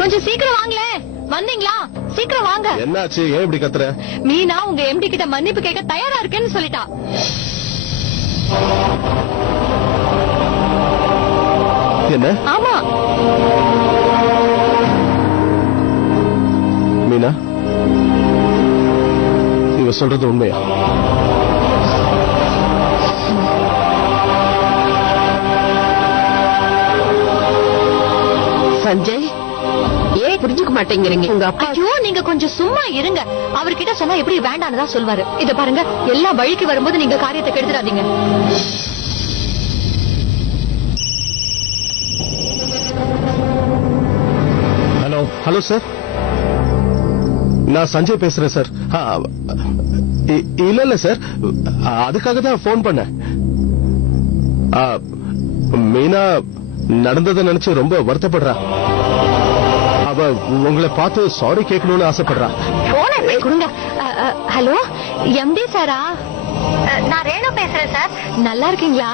கொஞ்சம் சீக்கிரம் வாங்களே. வந்தீங்களா? சீக்கிரம் வாங்க. என்னாச்சு? ஏன் இப்படி கத்துற? மீனா உங்க எம்டி கிட்ட மன்னிப்பு கேட்க தயாரா இருக்கேன்னு சொல்லிட்டா. என்ன? ஆமா மீனா, இவ சொல்றது உண்மையா? சஞ்சய், ஏன் புரிஞ்சுக்க மாட்டேங்கிறீங்க? உங்க அப்பா. ஐயோ, நீங்க கொஞ்சம் சும்மா இருங்க. அவர்கிட்ட சொன்னா எப்படி வேண்டான்னு தான் சொல்வாரு. இத பாருங்க, எல்லா வழிக்கு வரும்போது நீங்க காரியத்தை கெடுத்துடாதீங்க. ஹலோ. ஹலோ சார், நான் சஞ்சய் பேசுறேன் சார். இல்ல சார், அதுக்காக தான் போன் பண்ணேன். மீனா நடந்ததை நினைச்சு ரொம்ப வருத்தப்படுறா. அவ உங்களை பார்த்து சாரி கேட்கணும்னு ஆசைப்படுறா. கொடுங்க. ஹலோ, எம்டி சாரா? நான் ரேணு பேசுறேன் சார். நல்லா இருக்கீங்களா?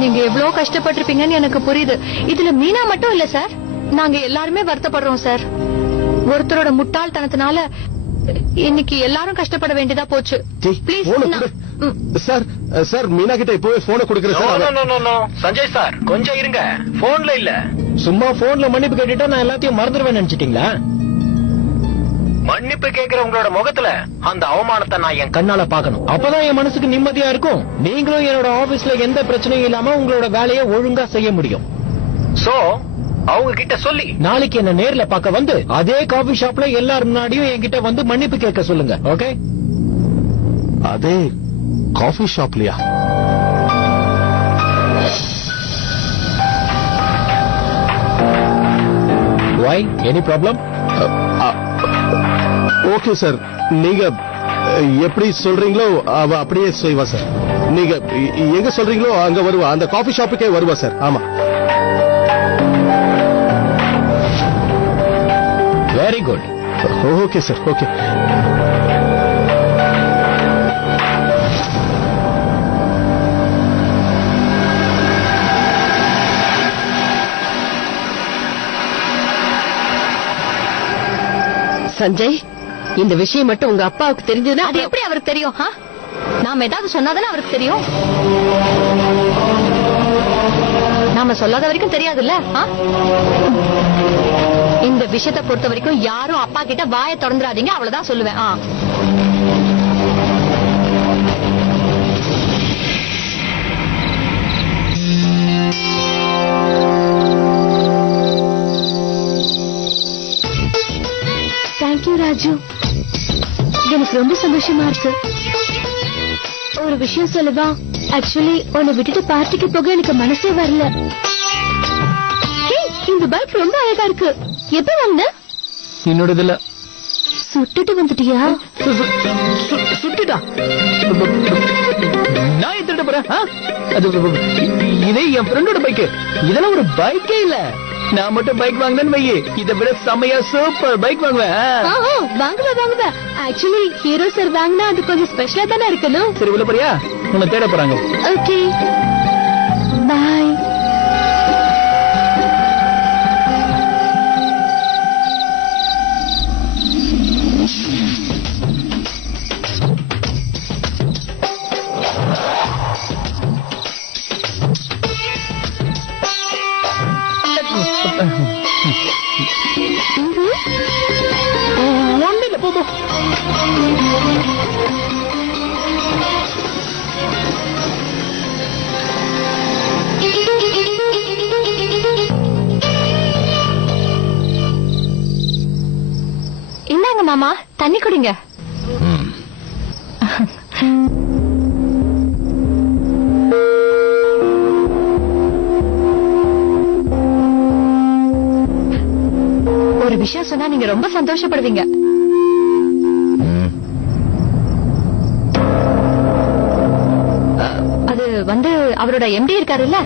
நீங்க எவ்வளவு கஷ்டப்பட்டிருப்பீங்கன்னு எனக்கு புரியுது. இதுல மீனா மட்டும் இல்ல சார், நாங்க எல்லாருமே வருத்தப்படுறோம் சார். ஒருத்தரோட முட்டாள்தனத்தினால இன்னைக்கு எல்லாரும் கஷ்டப்பட வேண்டியதா போச்சு. Please sir. சார், மீனா கிட்ட இப்பவே போனை கொடுக்கிறேன் சார். சஞ்சய் சார், கொஞ்சம் இருங்க. போன்ல இல்ல, சும்மா போன்ல மன்னிப்பு கேட்டுட்டா நான் எல்லாத்தையும் மறந்துடுவேன் நினைச்சிட்டீங்களா? மன்னிப்பு கேட்கிற உங்களோட முகத்துல அந்த அவமானத்தை நான் என் கண்ணால பாக்கணும். அப்பதான் என் மனசுக்கு நிம்மதியா இருக்கும். நீங்களும் என்னோட ஆபீஸ்ல எந்த பிரச்சனையும் இல்லாம உங்களோட வேலையை ஒழுங்கா செய்ய முடியும். சோ அவங்க கிட்ட சொல்லி நாளைக்கு என்ன நேர்ல பார்க்க வந்து அதே காபி ஷாப்ல எல்லாரும் முன்னாடியும் என்கிட்ட வந்து மன்னிப்பு கேட்க சொல்லுங்க. ஓகே? அதே காஃபி ஷாப்லயா? Why? Any problem? Okay sir, நீங்க எப்படி சொல்றீங்களோ அவ அப்படியே செய்வா சார். நீங்க எங்க சொல்றீங்களோ அங்க வருவா. அந்த காஃபி ஷாப்புக்கே வருவா சார். ஆமா. Very good. Okay sir. Okay. Sanjay, இந்த விஷயம் மட்டும் உங்க அப்பாவுக்கு தெரிஞ்சதுன்னா அது எப்படி அவருக்கு தெரியும்? நாம ஏதாவது சொன்னாதானே அவருக்கு தெரியும். நாம சொல்லாத வரைக்கும் தெரியாதுல்ல. இந்த விஷயத்தை பொறுத்த வரைக்கும் யாரும் அப்பா கிட்ட வாயை திறந்துடாதீங்க, அவ்வளவுதான் சொல்லுவேன். தேங்க்யூ ராஜு, எனக்கு ரொம்ப சந்தோஷமா இருக்கு. ஒரு விஷயம் சொல்லவா? ஆக்சுவலி உன்னை விட்டுட்டு பார்ட்டிக்கு போக எனக்கு மனசே வரல. இந்த பைக் ரொம்ப அழகா இருக்கு. எப்ப வந்த? என்னோட இதுல சுட்டுட்டு வந்துட்டியா? சுட்டுட்டா? நான் எடுத்துட்டு போறேன். இதே என் ஃப்ரெண்டோட பைக். இதெல்லாம் ஒரு பைக்கே இல்ல. நான் மட்டும் பைக் வாங்கினேன்னு வையே, இதை விட செம்மையா சூப்பர் பைக் வாங்குவேன். வாங்குவேன். ஆக்சுவலி ஹீரோ சார் வாங்கினா அது கொஞ்சம் ஸ்பெஷலா தானே இருக்கணும். சரி, உள்ள போறியா? உன்னை தேட போறாங்க. ஓகே, பாய். ஒன்னில போ. இந்தாங்க மாமா, தண்ணி குடிங்க. ஒரு விஷயம் சொன்னா நீங்க ரொம்ப சந்தோஷப்படுவீங்க. அது வந்து அவரோட எம்டி இருக்காருல்ல,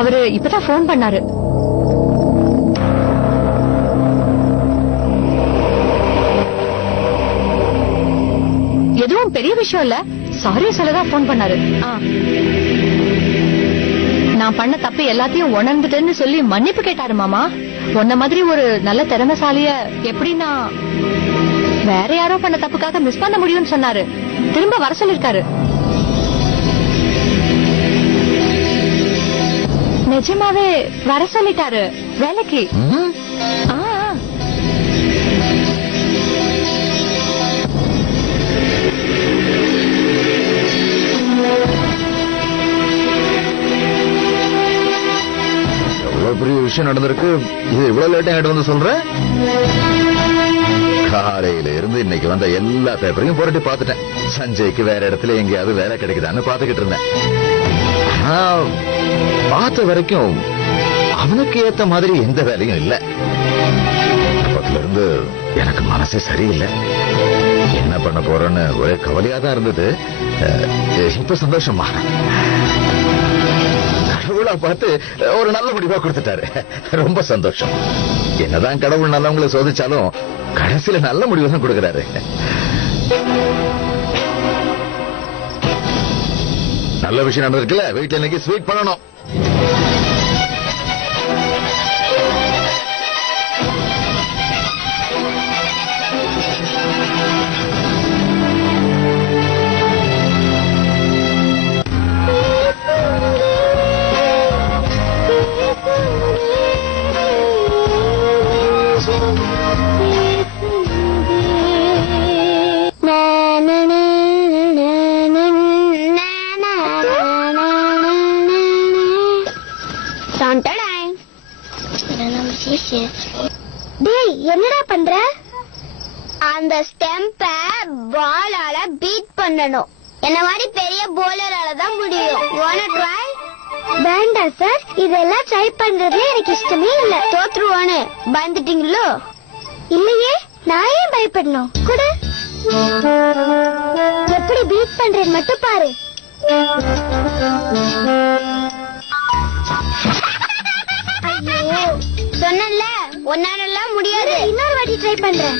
அவரு இப்பதான் போன் பண்ணாரு. எதுவும் பெரிய விஷயம் இல்ல, சாரி சொல்லதான் போன் பண்ணாரு. நான் பண்ண தப்பு எல்லாத்தையும் உணர்ந்துட்டேன்னு சொல்லி மன்னிப்பு கேட்டாரு மாமா. உன்ன மாதிரி ஒரு நல்ல திறமைசாலிய எப்படி நான் வேற யாரோ பண்ண தப்புக்காக மிஸ் பண்ண முடியும்னு சொன்னாரு. திரும்ப வர சொல்லிருக்காரு. நிஜமாவே வர சொல்லிட்டாரு வேலைக்கு. ஆ, எவ்வளவு பெரிய விஷயம் நடந்திருக்கு. இது இவ்வளவு லேட்டா என்கிட்ட வந்து சொல்ற? காலையில இருந்து இன்னைக்கு வந்த எல்லா பேப்பரையும் புரட்டி பார்த்துட்டேன். சஞ்சய்க்கு வேற இடத்துல எங்கேயாவது வேலை கிடைக்குதான்னு பாத்துக்கிட்டு இருந்தேன். பார்த்த வரைக்கும் அவனுக்கு ஏத்த மாதிரி எந்த வேலையும் இல்ல. அப்பத்துல இருந்து எனக்கு மனசே சரியில்லை. என்ன பண்ண போறேன்னு ஒரே கவலையா தான் இருந்தது. இப்ப சந்தோஷமா கடவுளா பார்த்து ஒரு நல்ல முடிவா கொடுத்துட்டாரு. ரொம்ப சந்தோஷம். என்னதான் கடவுள் நல்லவங்களை சோதிச்சாலும் கடைசியில நல்ல முடிவு தான் கொடுக்கிறாரு. நல்ல விஷயம் நடந்திருக்குல்ல. வீட்டுல இன்னைக்கு ஸ்வீட் பண்ணணும். டேய், என்னடா பண்ற? அந்த ஸ்டெம்ப பாலால பீட் பண்ணணும். என்ன மாதிரி பெரிய போலரால தான் முடியும். wanna try? வேண்டாம் சார், இதெல்லாம் ட்ரை பண்றதுல எனக்கு இஷ்டமே இல்ல. தோத்துருவானு பயந்துட்டீங்களோ? இல்லையே, நான் ஏன் பயப்படணும்? கூட எப்படி பீட் பண்றேன்னு மட்டும் பாரு. சொன்னல ஒன்னாலலாம் முடியாது. இன்னொரு வாட்டி ட்ரை பண்றேன்.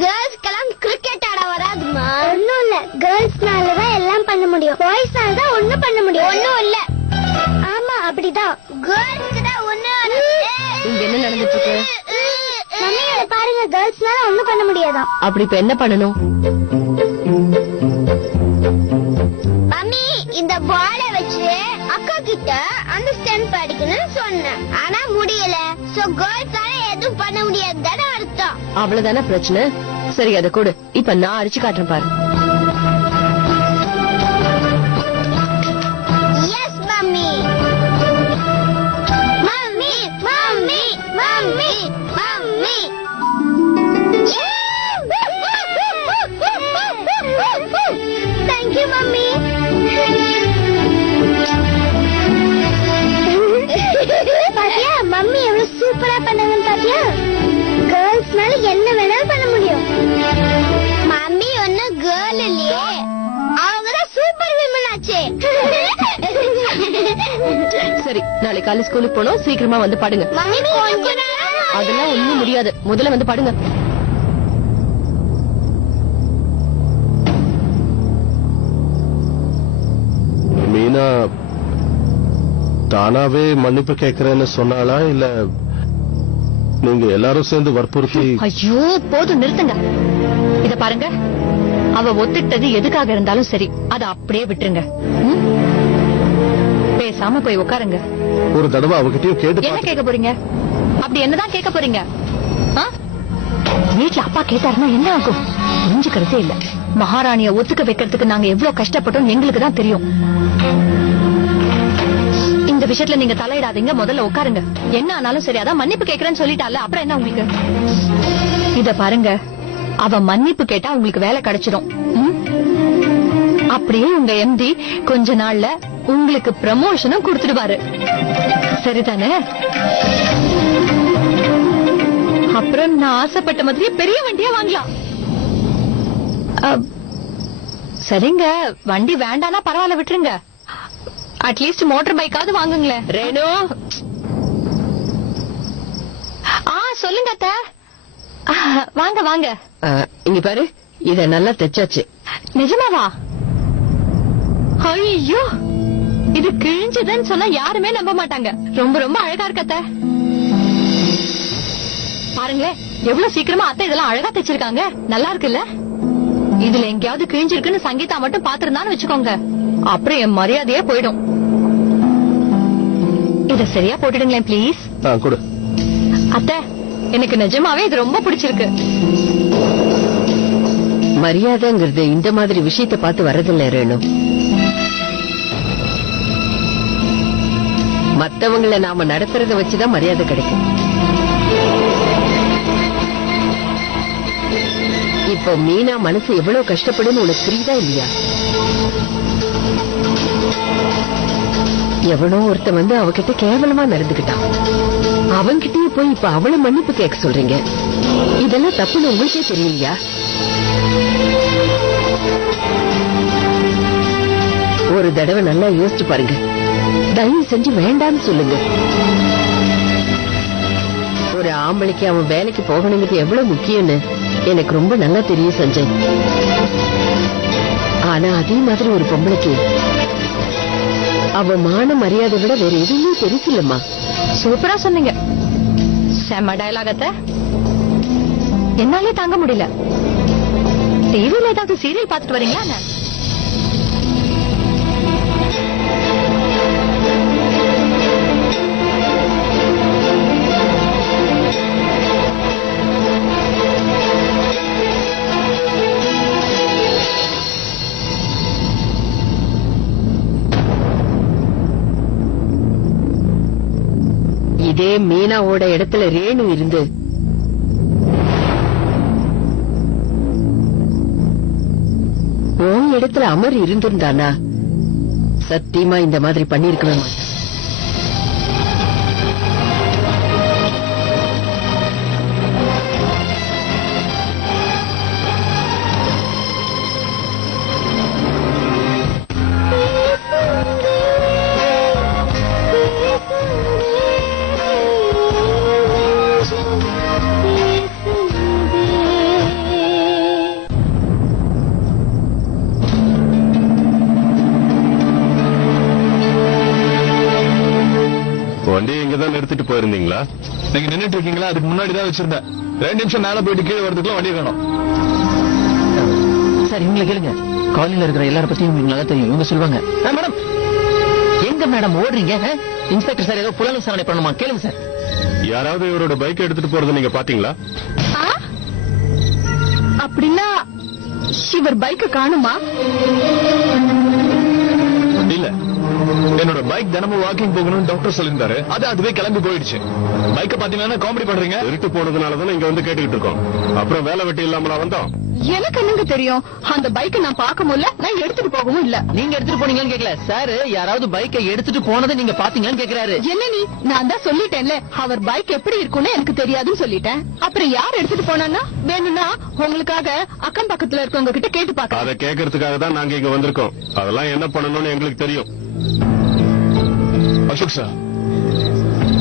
கேர்ள்ஸ்க்கெல்லாம் கிரிக்கெட் ஆட வராதுமா. ஒண்ணும் இல்ல, கேர்ள்ஸ்னால தான் எல்லாம் பண்ண முடியும். பாய்ஸ்னால தான் ஒண்ணும் பண்ண முடியும். ஒண்ணும் இல்ல. ஆமா, அப்படிதான். கேர்ள்ஸ்க்கு தான் ஒண்ணு. இங்க என்ன நடந்துட்டு இருக்கு? மம்மியோட பாருங்க, கேர்ள்ஸ்னால ஒண்ணும் பண்ண முடியாதான். அப்படி இப்ப என்ன பண்ணணும்? மம்மி, இந்த பாலை வச்சு அக்கா கிட்ட அந்த ஸ்டெம்ப் அடிக்கணும்னு சொன்னேன். ஆனா முடியல. சோ கேர்ள்ஸால எதுவும் பண்ண முடியாது தானே அர்த்தம். அவ்வளவுதானே பிரச்சனை. சரி, அதை கொடு. இப்ப நான் அடிச்சு காட்டுறேன் பாரு. S mummy. Mummy mummy mummy mummy. Thank you mummy. பாத்தியா மம்மி எவ்வளவு சூப்பரா பண்ணாங்கன்னு? பாத்தியா, கேர்ள்ஸ்னால என்ன வேணாலும் பண்ண முடியும். மம்மி ஒண்ணு கேர்ள் இல்லையே, அவங்கதான் சூப்பர் விமன் ஆச்சே. சரி, நாளைக்கு காலை ஸ்கூலுக்கு போனோம். சீக்கிரமா வந்து படுங்க. மம்மி கொஞ்ச நேரம். அதெல்லாம் ஒண்ணும் முடியாது. முதல்ல வந்து படுங்க. மீனா தானாவே மன்னிப்பு கேட்கிறேன்னு சொன்னாளா, இல்ல நீங்க எல்லாரும் சேர்ந்து வற்புறுத்தி? ஐயோ போதும், நிறுத்துங்க. இத பாருங்க, அவ ஒத்துக்கிட்டது எதுக்காக இருந்தாலும் சரி, அத அப்படியே விட்டுருங்க. ம்? பேசாம போய் உட்காருங்க. ஒரு தடவை அவகிட்டயும் கேட்டு என்ன கேட்க போறீங்க? அப்படி என்னதான் கேட்க போறீங்க? ஆ? வீட்டுல அப்பா கேட்டாருன்னா என்ன ஆகும்? புரிஞ்சுக்கிறதே இல்ல. மகாராணிய ஒத்துக்க வைக்கிறதுக்கு நாங்க எவ்வளவு கஷ்டப்பட்டோம் எங்களுக்கு தான் தெரியும். இந்த விஷயத்துல நீங்க தலையிடாதீங்க, முதல்ல உட்காருங்க. என்ன ஆனாலும் சரி, அதான் மன்னிப்பு கேட்கறேன்னு சொல்லிட்டால, அப்புறம் என்ன உங்களுக்கு? இத பாருங்க, அவ மன்னிப்பு கேட்டா உங்களுக்கு வேலை கிடைச்சிடும். ம்? அப்படியே உங்க எம்டி கொஞ்ச நாள்ல உங்களுக்கு ப்ரமோஷனும் கொடுத்துடுவாரு. சரிதானே? அப்புறம் நான் ஆசைப்பட்ட மாதிரியே பெரிய வண்டியா வாங்கலாம். சரிங்க, வண்டி வேண்டானா பரவாயில்ல, விட்டுருங்க. அட்லீஸ்ட் மோட்டார் பைக்காவது வாங்குங்களேன். ரேணு, சொல்லுங்க அத்தை. வாங்க வாங்க. இங்க பாரு, இத நல்லா தைச்சாச்சு. நிஜமாவா? ஐயோ, இது கிழிஞ்சதுன்னு சொன்னா யாருமே நம்ப மாட்டாங்க. ரொம்ப ரொம்ப அழகா இருக்கு அத்தை. பாருங்களேன், எவ்வளவு சீக்கிரமா அத்தை இதெல்லாம் அழகா தைச்சிருக்காங்க. நல்லா இருக்குல்ல? இதுல எங்கேயாவது கிழிஞ்சிருக்குன்னு சங்கீதா மட்டும் பாத்துருந்தான்னு வச்சுக்கோங்க, அப்புறம் என் மரியாதையே போயிடும். இத சரியா போட்டுடுங்களேன் பிளீஸ். கொடு. அத்தை, எனக்கு நிஜமாவே இது ரொம்ப பிடிச்சிருக்கு. மரியாதைங்கிறது இந்த மாதிரி விஷயத்தை பார்த்து வரதில்லை ரேணு. மத்தவங்கள நாம நடத்துறத வச்சுதான் மரியாதை கிடைக்கும். இப்போ மீனா மனசு எவ்வளவு கஷ்டப்படுன்னு உனக்கு புரியுதா இல்லையா? எவனோ ஒருத்த வந்து அவகிட்ட கேவலமா நடந்துகிட்டான். அவன்கிட்டயே போய் இப்ப அவளை மன்னிப்பு கேட்க சொல்றீங்க. இதெல்லாம் தப்புன்னு உங்களுக்கே தெரியலையா? ஒரு தடவை நல்லா யோசிச்சு பாருங்க. தயவு செஞ்சு வேண்டாம்னு சொல்லுங்க. ஒரு ஆம்பளைக்கு அவன் வேலைக்கு போகணுங்கிறது எவ்வளவு முக்கியம்னு எனக்கு ரொம்ப நல்லா தெரியும் சஞ்சய். ஆனா அதே மாதிரி ஒரு பொம்பளைக்கு அவ மான மரியாதை விட வேற எதுவுமே பெருசில்லம்மா. சூப்பரா சொன்னீங்க. செம்ம டயலாகத்தை என்னாலே தாங்க முடியல. டிவில ஏதாவது சீரியல் பார்த்துட்டு வரீங்களா? இதே மீனாவோட இடத்துல ரேணு இருந்து உன் இடத்துல அமர் இருந்திருந்தானா சத்தியமா இந்த மாதிரி பண்ணிருக்கவே மாட்டான். வண்டி இங்கதான் நிறுத்திட்டு போயிருந்தீங்களா? நீங்க நின்னுட்டு இருக்கீங்களா? அதுக்கு முன்னாடி தான் வச்சிருந்தேன். 2 நிமிஷம் மேல போயிட்டு கீழே வரதுக்குள்ள வண்டி வேணும். சார் இவங்களை கேளுங்க. காலனில இருக்கிற எல்லார பத்தியும் உங்களுக்கு நல்லா தெரியும். இவங்க சொல்லுவாங்க. மேடம், எங்க மேடம் ஓடுறீங்க? இன்ஸ்பெக்டர் சார் ஏதோ புலன் விசாரணை பண்ணணுமா? கேளுங்க சார். யாராவது இவரோட பைக் எடுத்துட்டு போறதை நீங்க பாத்தீங்களா? அப்படின்னா இவர் பைக்க காணுமா? இல்ல, என்னோட பைக் தினமும் வாக்கிங் போகணும்னு டாக்டர் சொல்லியிருந்தாரு. அதுவே கிளம்பி போயிடுச்சு. பைக்க பாத்தீங்கன்னா காமெடி பண்றீங்க. திருட்டு போனதுனாலதான் இங்க வந்து கேட்டுக்கிட்டு இருக்கோம். அப்புறம் வேலை வெட்டி இல்லாமலா வந்தோம்? எனக்கு என்னங்க தெரியும்? அந்த பைக்க நான் பார்க்க முடியல, நான் எடுத்துட்டு போகவும் இல்ல. நீங்க எடுத்துட்டு போனீங்கன்னு கேக்கல சார். யாராவது பைக்கை எடுத்துட்டு போனதை நீங்க பாத்தீங்கன்னு கேக்குறாரு. என்ன நீ? நான் தான் சொல்லிட்டேன்ல, அவர் பைக் எப்படி இருக்கும்னு எனக்கு தெரியாதுன்னு சொல்லிட்டேன். அப்புறம் யார் எடுத்துட்டு போனா? வேணும்னா உங்களுக்காக அக்கம் பக்கத்துல இருக்கவங்க கிட்ட கேட்டு பாக்க. அதை கேட்கறதுக்காக தான் நாங்க இங்க வந்திருக்கோம். அதெல்லாம் என்ன பண்ணணும்னு எங்களுக்கு தெரியும். அசோக் சார்,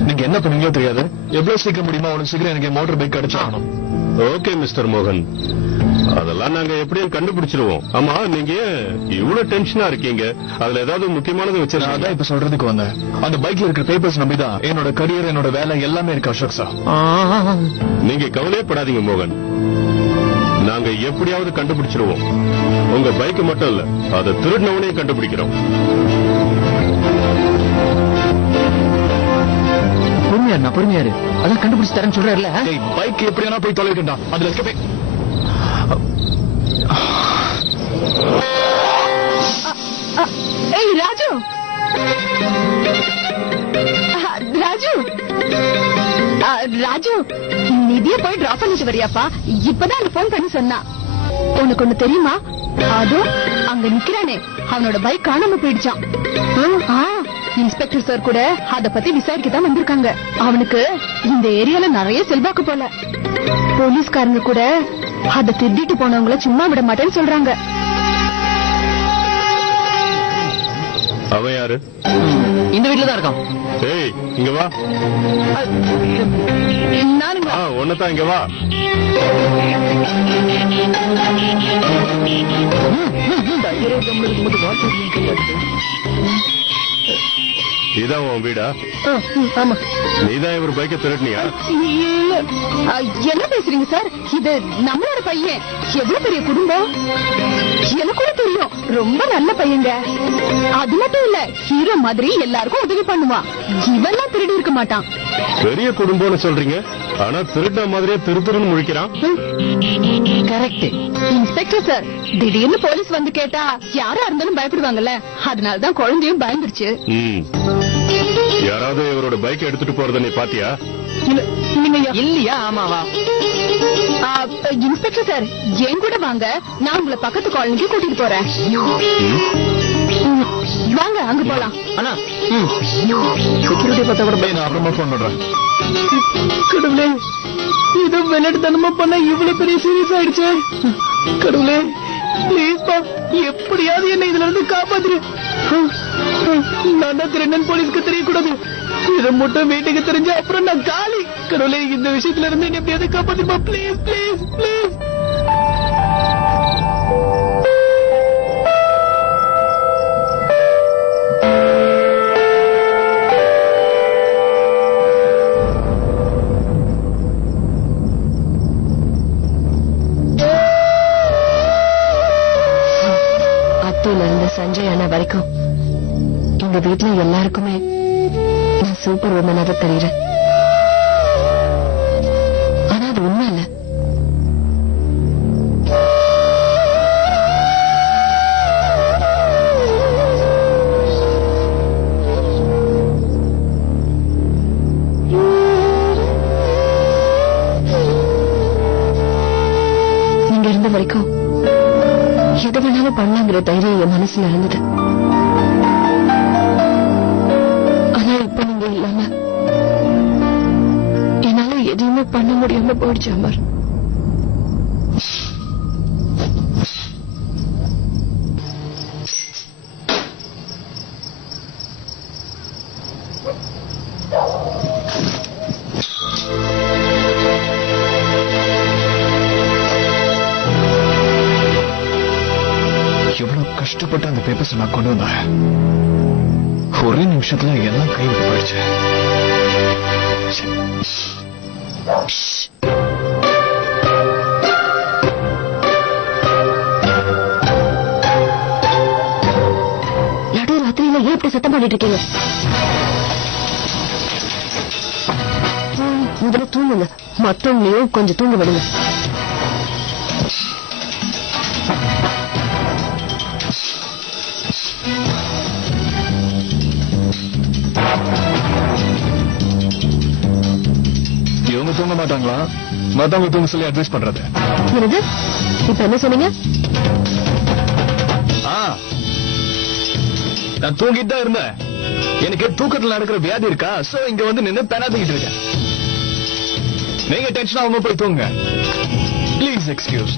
நீங்க என்ன பண்ணீங்களோ தெரியாது. எவ்வளவு சீக்கிரம் முடியுமா அவ்வளவு சீக்கிரம் எனக்கு மோட்டார் பைக் கிடைச்சாகணும். ஓகே மிஸ்டர் மோகன், அதெல்லாம் நாங்க எப்படியும் கண்டுபிடிச்சிருவோம். ஆமா, நீங்க இவ்வளவு டென்ஷனா இருக்கீங்க, அதுல ஏதாவது முக்கியமானது வச்சிருக்கீங்க? இப்ப சொல்றதுக்கு வந்தேன். அந்த பைக்ல இருக்கிற பேப்பர்ஸ் நம்பிதான் என்னோட கரியர், என்னோட வேலை எல்லாமே இருக்கு அசோக் சார். நீங்க கவலையப்படாதீங்க மோகன், நாங்க எப்படியாவது கண்டுபிடிச்சிருவோம். உங்க பைக் மட்டும் இல்ல, அதை திருடினவனையும் கண்டுபிடிக்கிறோம். பொறுமையாரு, அதான் கண்டுபிடிச்சு தரேன்னு சொல்றாருல. பைக் எப்படியானா போய் தொலைக்கண்டா. அதுல இருக்க ஏய் ராஜு, ராஜு, ராஜு, நிதிய போய் டிராப் பண்ணிட்டு வரியாப்பா? இப்பதான் அந்த போன் பண்ணி சொன்னா. உனக்கு ஒண்ணு தெரியுமா? அதோ அங்க நிக்கிறானே, அவனோட பைக் காணாம போயிடுச்சான். இன்ஸ்பெக்டர் சார் கூட அத பத்தி விசாரிக்க தான் வந்திருக்காங்க. அவனுக்கு இந்த ஏரியால நிறைய செல்வாக்கு போல. போலீஸ்காரங்க கூட அத திருடிட்டு போனவங்கள சும்மா விட மாட்டேன்னு சொல்றாங்க. அவன் யாரு? இந்த வீட்டுல தான் இருக்கான். ஏய், இங்க வா. நானுங்க. வாங்க ஒன்னதான் இங்க வா. இதான் உன் வீடா? ஆமா. நீதான் இவர் பைக்கை திருட்டினியா? இல்ல. என்ன பேசுறீங்க சார்? இது நம்மளோட பையன். எவ்வளவு பெரிய குடும்பம். எனக்கு கூட தெரியும். ரொம்ப நல்ல பையங்க. அது மட்டும் இல்ல, ஹீரோ மாதிரி எல்லாருக்கும் உதவி பண்ணுவான். இவெல்லாம் திருடி இருக்க மாட்டான். பெரிய குடும்பம்னு சொல்றீங்க, ஆனா திருட்ட மாதிரியே திருத்துருன்னு முழிக்கிறான். கரெக்ட். இன்ஸ்பெக்டர் சார், திடீர்னு போலீஸ் வந்து கேட்டா யாரா இருந்தாலும் பயப்படுவாங்கல்ல, அதனாலதான் குழந்தையும் பயந்துருச்சு. யாராவது இவரோட பைக் எடுத்துட்டு போறத நீ பாத்தியா? இல்லையா? ஆமாவா? இன்ஸ்பெக்டர் சார், என் கூட வாங்க, நான் உங்களை பக்கத்து காலனிக்கு கூட்டிட்டு போறேன். வாங்க, அங்க போலாம். அண்ணா, செக்யூரிட்டி பார்த்தா கூட நான் அப்புறமா போன் பண்றேன். கடவுளே, இது விளையாட்டுத்தனமா பண்ண இவ்வளவு பெரிய சீரியஸ் ஆயிடுச்சு. கடவுளே, பிளீஸ் பா, எப்படியாவது என்ன இதுல இருந்து காப்பாத்துரு. நான் தான் திருடன் போலீஸ்க்கு தெரியக்கூடாது. இதை மட்டும் வீட்டுக்கு தெரிஞ்ச அப்புறம் நான் காலி. கடவுளே, இந்த விஷயத்துல இருந்து என்ன எப்படியாவது காப்பாத்துப்பா, பிளீஸ் பிளீஸ் பிளீஸ். அத்தூர்ல இருந்து சஞ்சய் அண்ணா வரைக்கும் எங்க வீட்டுல எல்லாருக்குமே நான் சூப்பர் உமனாக தெரியுறேன். ஆனா அது உண்மை இல்ல. நீங்க இருந்த வரைக்கும் எது வேணாலும் பண்ணலாங்கிற தைரியம் என் மனசுல இருந்தது. ஆனா இப்ப நீங்க இல்லாம என்னால எதுவுமே பண்ண முடியாம போயிடுச்சு அமர். எவ்வளவு கஷ்டப்பட்டு அந்த பேப்பர்ஸ் நான் கொண்டு வந்தேன். ஒரே நிமிஷத்துல எல்லாம் கைவிட்டு போயிடுச்சு. நடு ராத்திரியில ஏன் இப்படி சத்தம் பண்ணிட்டு இருக்கீங்க? முதல்ல தூங்குங்க, மத்தவங்களையும் கொஞ்சம் தூங்க விடுங்க. இவங்க தூங்க மாட்டாங்களா? மத்தவங்க தூங்க சொல்லி அட்வைஸ் பண்றது. என்னது? இப்ப என்ன சொன்னீங்க? நான் தூங்கிட்டு தான் இருந்தேன். எனக்கு தூக்கத்துல நடக்கிற வியாதி இருக்கா? சோ இங்க வந்து நின்று பெனாத்திக்கிட்டு இருக்கேன். நீங்க டென்ஷன் ஆகாம போய் தூங்க. Please excuse.